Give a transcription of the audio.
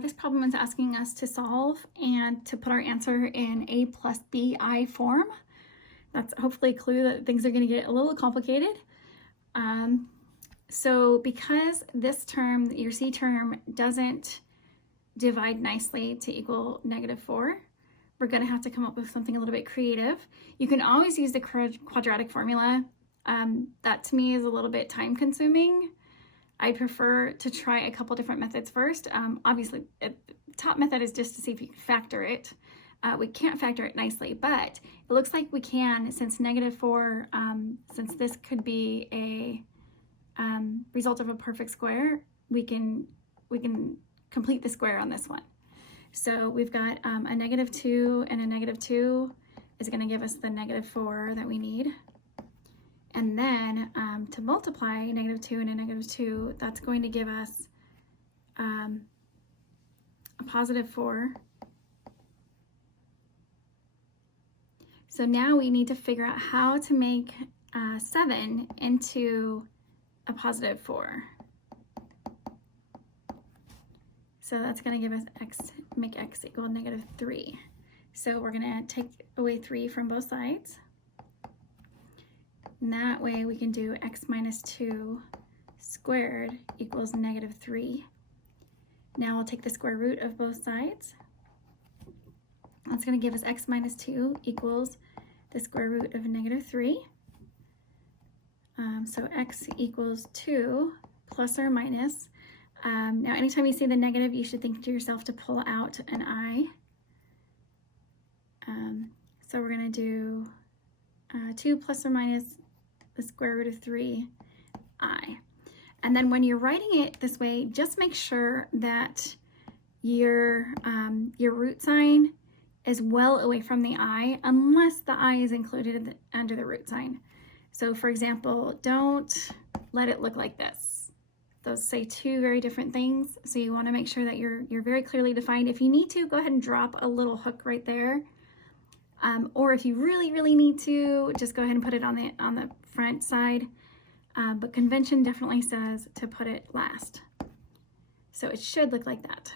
This problem is asking us to solve and to put our answer in a plus bi form. That's hopefully a clue that things are going to get a little complicated. So because this term, your C term, doesn't divide nicely to equal -4, we're going to have to come up with something a little bit creative. You can always use the quadratic formula. That to me is a little bit time consuming. I prefer to try a couple different methods first. Obviously, the top method is just to see if you can factor it. We can't factor it nicely, but it looks like we can, since -4, since this could be a result of a perfect square, we can complete the square on this one. So we've got a -2 and a -2 is going to give us the -4 that we need. And then to multiply -2 and a -2, that's going to give us a +4. So now we need to figure out how to make 7 into a +4. So that's going to give us x, make x equal -3. So we're going to take away 3 from both sides. And that way we can do x minus 2 squared equals -3. Now we'll take the square root of both sides. That's going to give us x minus 2 equals the square root of -3. So x equals 2 plus or minus. Now anytime you see the negative, you should think to yourself to pull out an I. So we're going to do 2 plus or minus the square root of 3i. And then when you're writing it this way, just make sure that your root sign is well away from the I, unless the I is included under the root sign. So for example, don't let it look like this. Those say two very different things, so you want to make sure that you're very clearly defined. If you need to, go ahead and drop a little hook right there. Or if you really need to, just go ahead and put it on the front side. But convention definitely says to put it last. So it should look like that.